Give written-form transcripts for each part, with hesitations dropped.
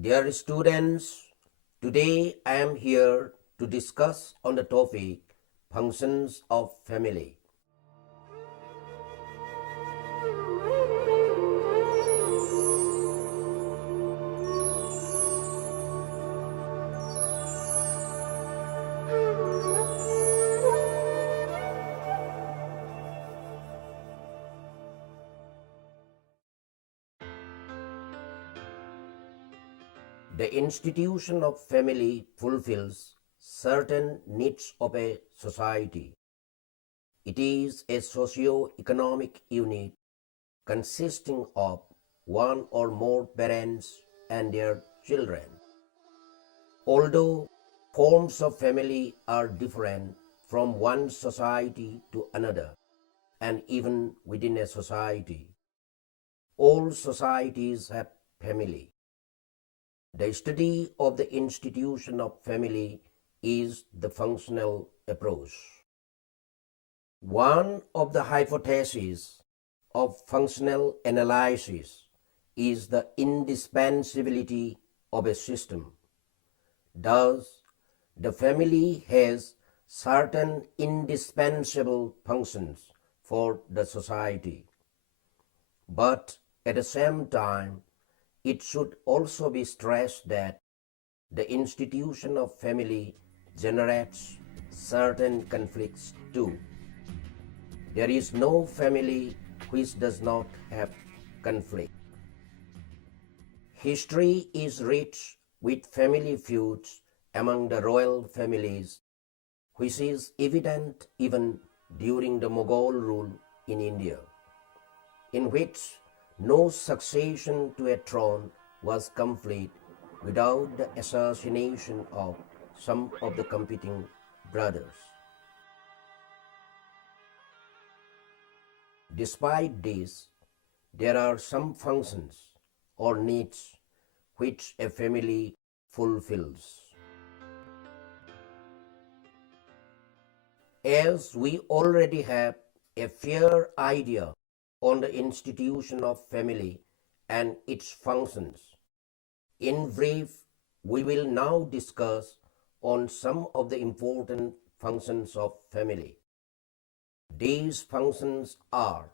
Dear students, today I am here to discuss on the topic functions of family. The institution of family fulfills certain needs of a society. It is a socio-economic unit consisting of one or more parents and their children. Although forms of family are different from one society to another, and even within a society, all societies have family. The study of the institution of family is the functional approach. One of the hypotheses of functional analysis is the indispensability of a system. Thus, the family has certain indispensable functions for the society. But at the same time, it should also be stressed that the institution of family generates certain conflicts too. There is no family which does not have conflict. History is rich with family feuds among the royal families, which is evident even during the Mughal rule in India, in which no succession to a throne was complete without the assassination of some of the competing brothers. Despite this, there are some functions or needs which a family fulfills. As we already have a fair idea on the institution of family and its functions, in brief, we will now discuss on some of the important functions of family. These functions are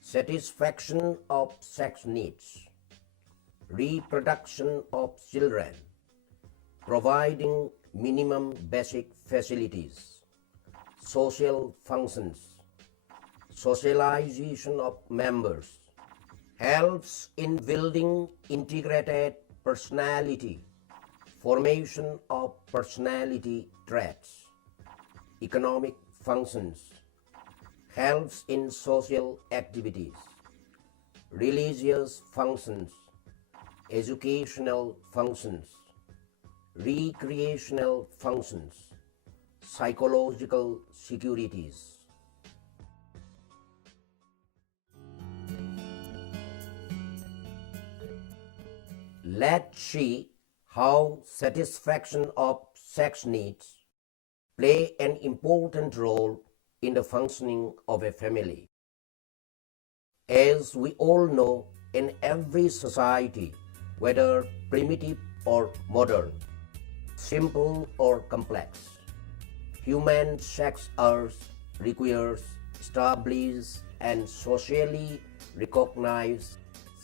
satisfaction of sex needs, reproduction of children, providing minimum basic facilities, social functions, socialization of members, helps in building integrated personality, formation of personality traits, economic functions, helps in social activities, religious functions, educational functions, recreational functions, psychological securities. Let's see how satisfaction of sex needs play an important role in the functioning of a family. As we all know, in every society, whether primitive or modern, simple or complex, human sex urge requires established and socially recognized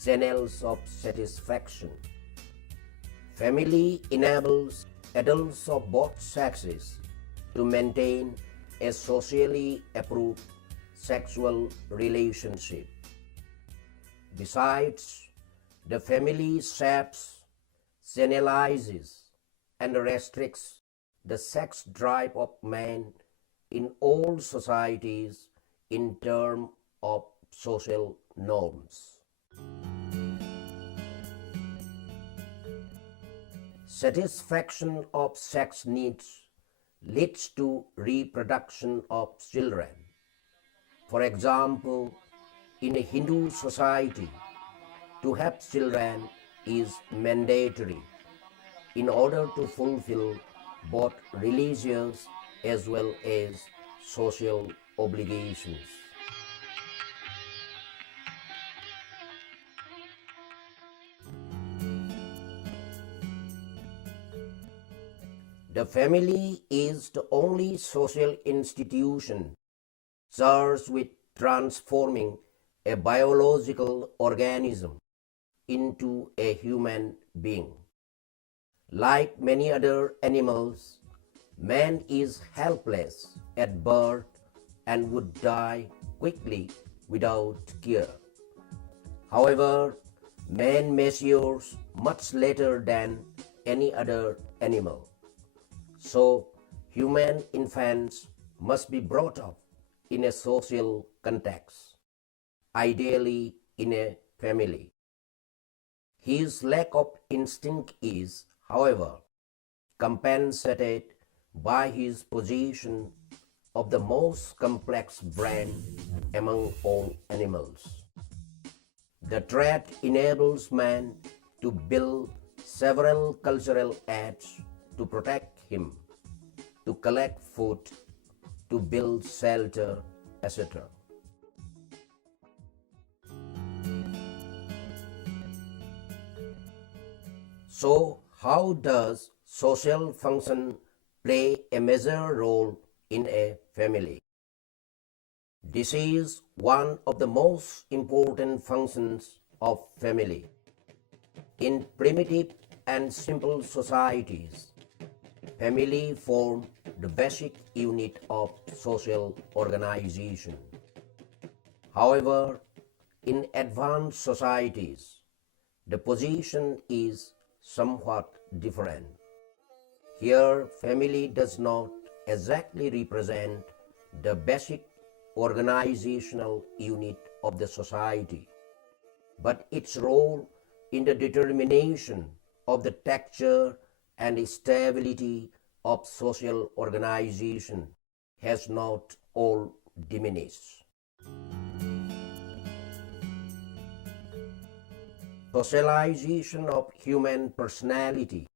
channels of satisfaction. Family enables adults of both sexes to maintain a socially approved sexual relationship. Besides, the family shapes, channelizes, and restricts the sex drive of men in all societies in terms of social norms. Satisfaction of sex needs leads to reproduction of children. For example, in a Hindu society, to have children is mandatory in order to fulfill both religious as well as social obligations. The family is the only social institution charged with transforming a biological organism into a human being. Like many other animals, man is helpless at birth and would die quickly without care. However, man matures much later than any other animal. So, human infants must be brought up in a social context, ideally in a family. His lack of instinct is, however, compensated by his possession of the most complex brain among all animals. The trait enables man to build several cultural aids to protect him, to collect food, to build shelter, etc. So, how does social function play a major role in a family? This is one of the most important functions of family. In primitive and simple societies, family form the basic unit of social organization. However, in advanced societies, the position is somewhat different. Here, family does not exactly represent the basic organizational unit of the society, but its role in the determination of the texture and stability of social organization has not all diminished. Socialization of human personality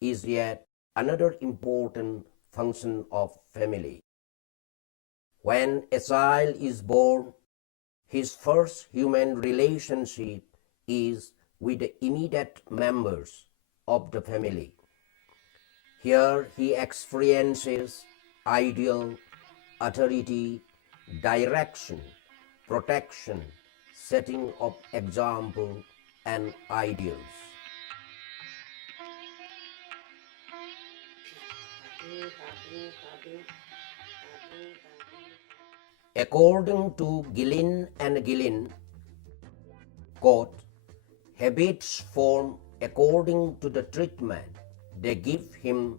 is yet another important function of family. When a child is born, his first human relationship is with the immediate members of the family. Here he experiences ideal, authority, direction, protection, setting of example, and ideals. According to Gillen and Gillen, quote, habits form according to the treatment they give him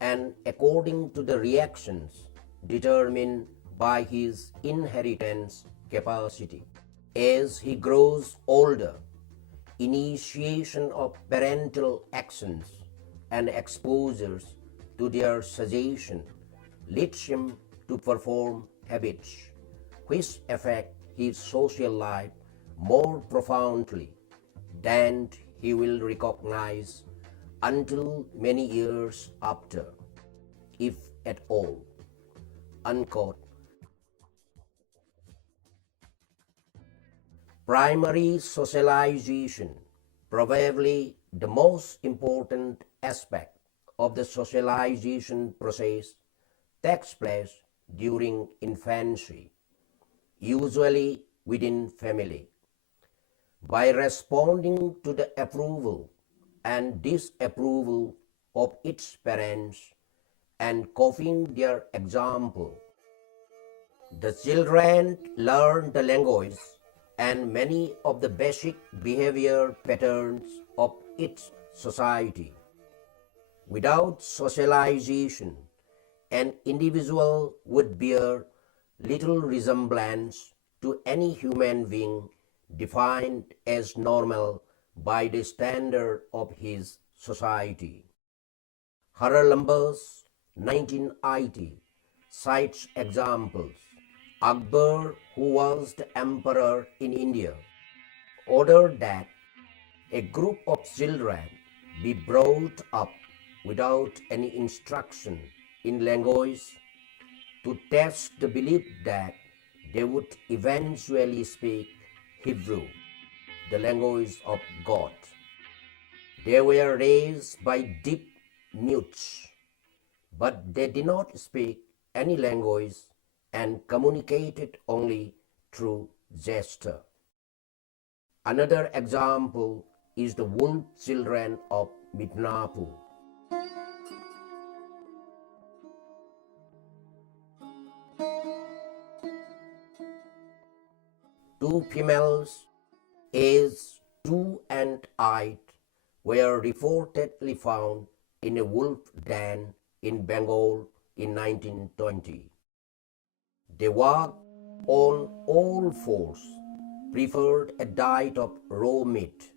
and according to the reactions determined by his inheritance capacity. As he grows older, initiation of parental actions and exposures to their suggestion leads him to perform habits which affect his social life more profoundly than he will recognize until many years after, if at all. Unquote. Primary socialization, probably the most important aspect of the socialization process, takes place during infancy, usually within family. By responding to the approval and disapproval of its parents and copying their example, the children learn the language and many of the basic behavior patterns of its society. Without socialization, an individual would bear little resemblance to any human being defined as normal by the standard of his society. Haralambas, 1980, cites examples. Akbar, who was the emperor in India, ordered that a group of children be brought up without any instruction in language to test the belief that they would eventually speak Hebrew, the language of God. They were raised by deep mutes but they did not speak any language and communicated only through gesture. Another example is the wolf children of Midnapur. Two females, aged 2 and 8, were reportedly found in a wolf den in Bengal in 1920. They walked on all fours, preferred a diet of raw meat,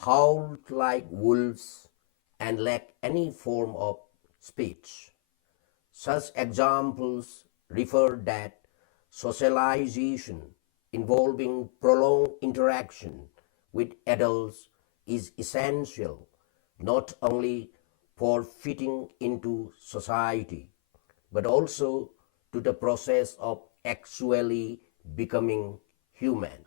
howled like wolves, and lacked any form of speech. Such examples refer that socialization involving prolonged interaction with adults is essential not only for fitting into society, but also to the process of actually becoming human.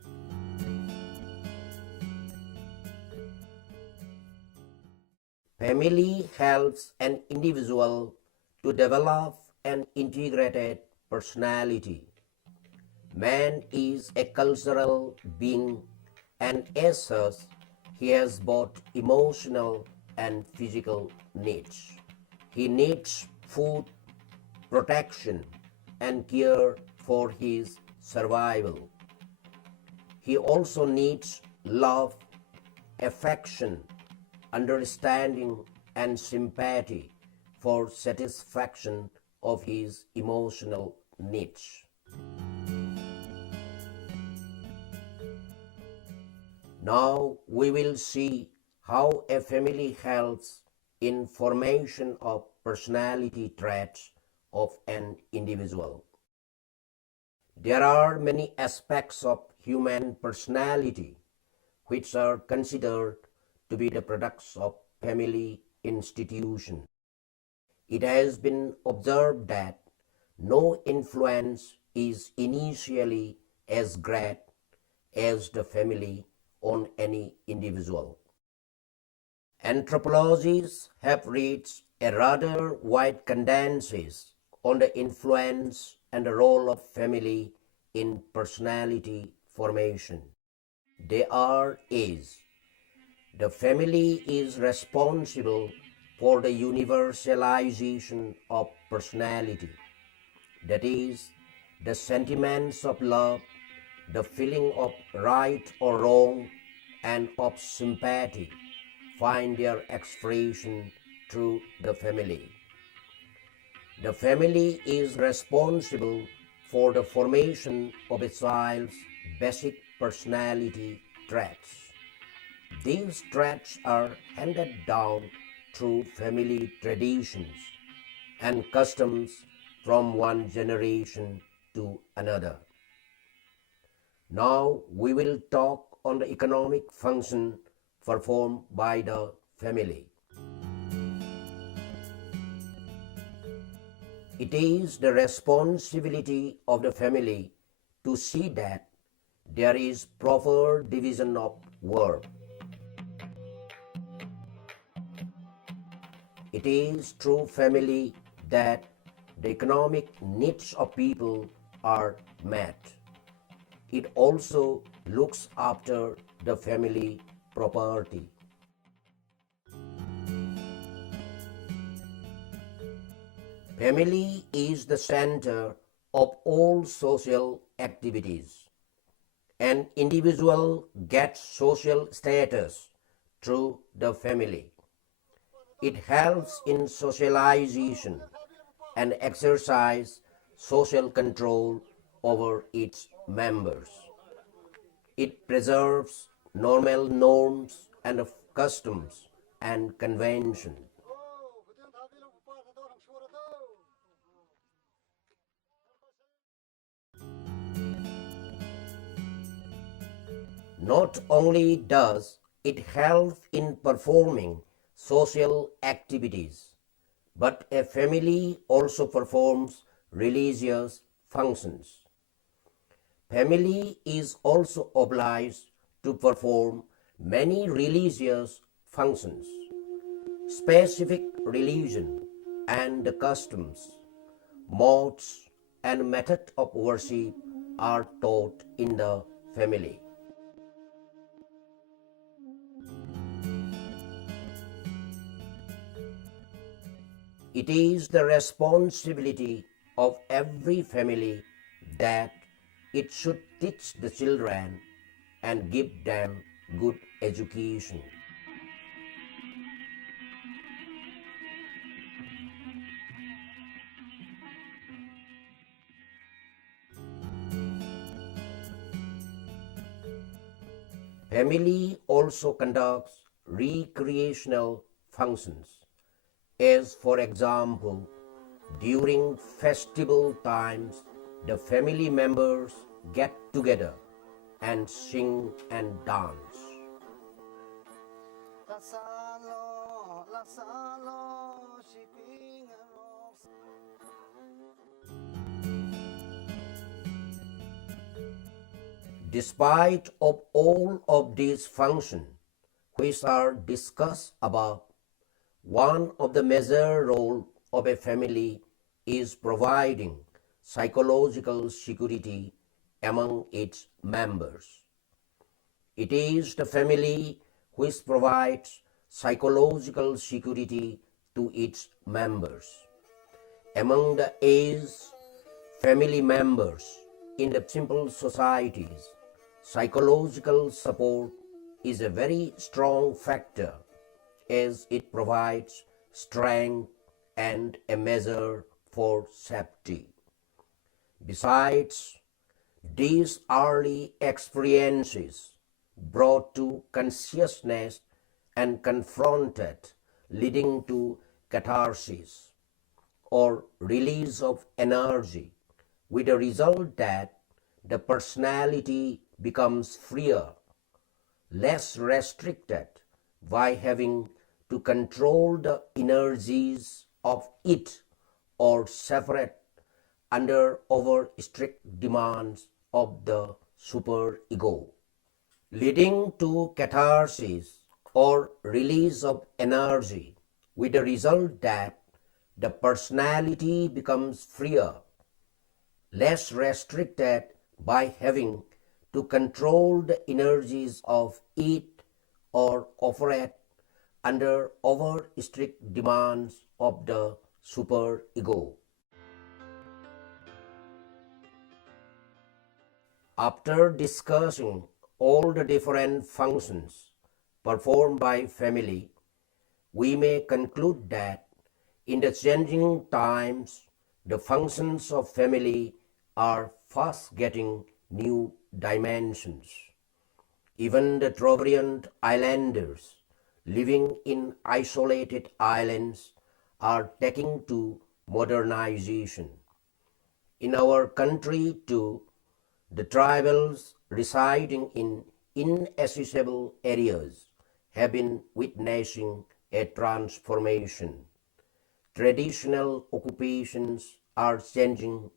Family helps an individual to develop an integrated personality. Man is a cultural being, and as such, he has both emotional and physical needs. He needs food, protection, and care for his survival. He also needs love, affection, understanding, and sympathy for satisfaction of his emotional needs. Now we will see how a family helps in formation of personality traits of an individual. There are many aspects of human personality which are considered to be the products of family institution. It has been observed that no influence is initially as great as the family on any individual. Anthropologists have reached a rather wide consensus on the influence and the role of family in personality formation. They are as the family is responsible for the universalization of personality, that is, the sentiments of love, the feeling of right or wrong, and of sympathy find their expression through the family. The family is responsible for the formation of a child's basic personality traits. These traits are handed down through family traditions and customs from one generation to another. Now we will talk on the economic function performed by the family. It is the responsibility of the family to see that there is proper division of work. It is through family that the economic needs of people are met. It also looks after the family property. Family is the center of all social activities. An individual gets social status through the family. It helps in socialization and exercise social control over its members. It preserves normal norms and customs and conventions. Not only does it help in performing social activities, but a family also performs religious functions. Family is also obliged to perform many religious functions. Specific religion and the customs, modes, and method of worship are taught in the family. It is the responsibility of every family that it should teach the children and give them good education. Family also conducts recreational functions, as for example, during festival times, the family members get together and sing and dance. Despite of all of these functions which are discussed above, one of the major roles of a family is providing psychological security among its members. It is the family which provides psychological security to its members. Among the aged family members in the simple societies, psychological support is a very strong factor as it provides strength and a measure for safety. Besides, these early experiences brought to consciousness and confronted, leading to catharsis or release of energy, with the result that the personality becomes freer, less restricted by having to control the energies of it or separate under over strict demands of the superego, leading to catharsis or release of energy, with the result that the personality becomes freer, less restricted by having to control the energies of it or operate under over strict demands of the superego. After discussing all the different functions performed by family, we may conclude that in the changing times, the functions of family are fast getting new dimensions. Even the Trobriand islanders living in isolated islands are taking to modernization. In our country too, the tribals residing in inaccessible areas have been witnessing a transformation. Traditional occupations are changing,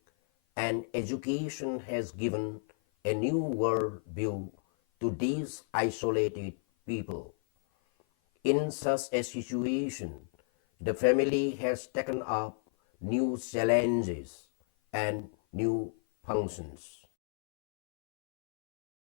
and education has given a new world view to these isolated people. In such a situation, the family has taken up new challenges and new functions.